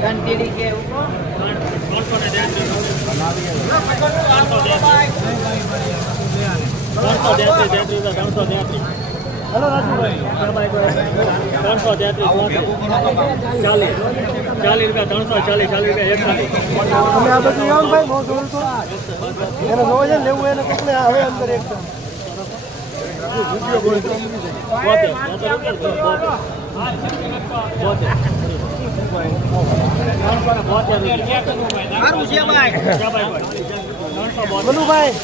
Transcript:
ઘંટીડી કે હેલો રાજુભાઈ 333 40 રૂપિયા 340 રૂપિયા તમે આ બધું આવો ભાઈ નો જોયું તો એને જોવે છે લેવું એને કોકને હવે અંદર એક વિડિયો બોલ મનુભાઈ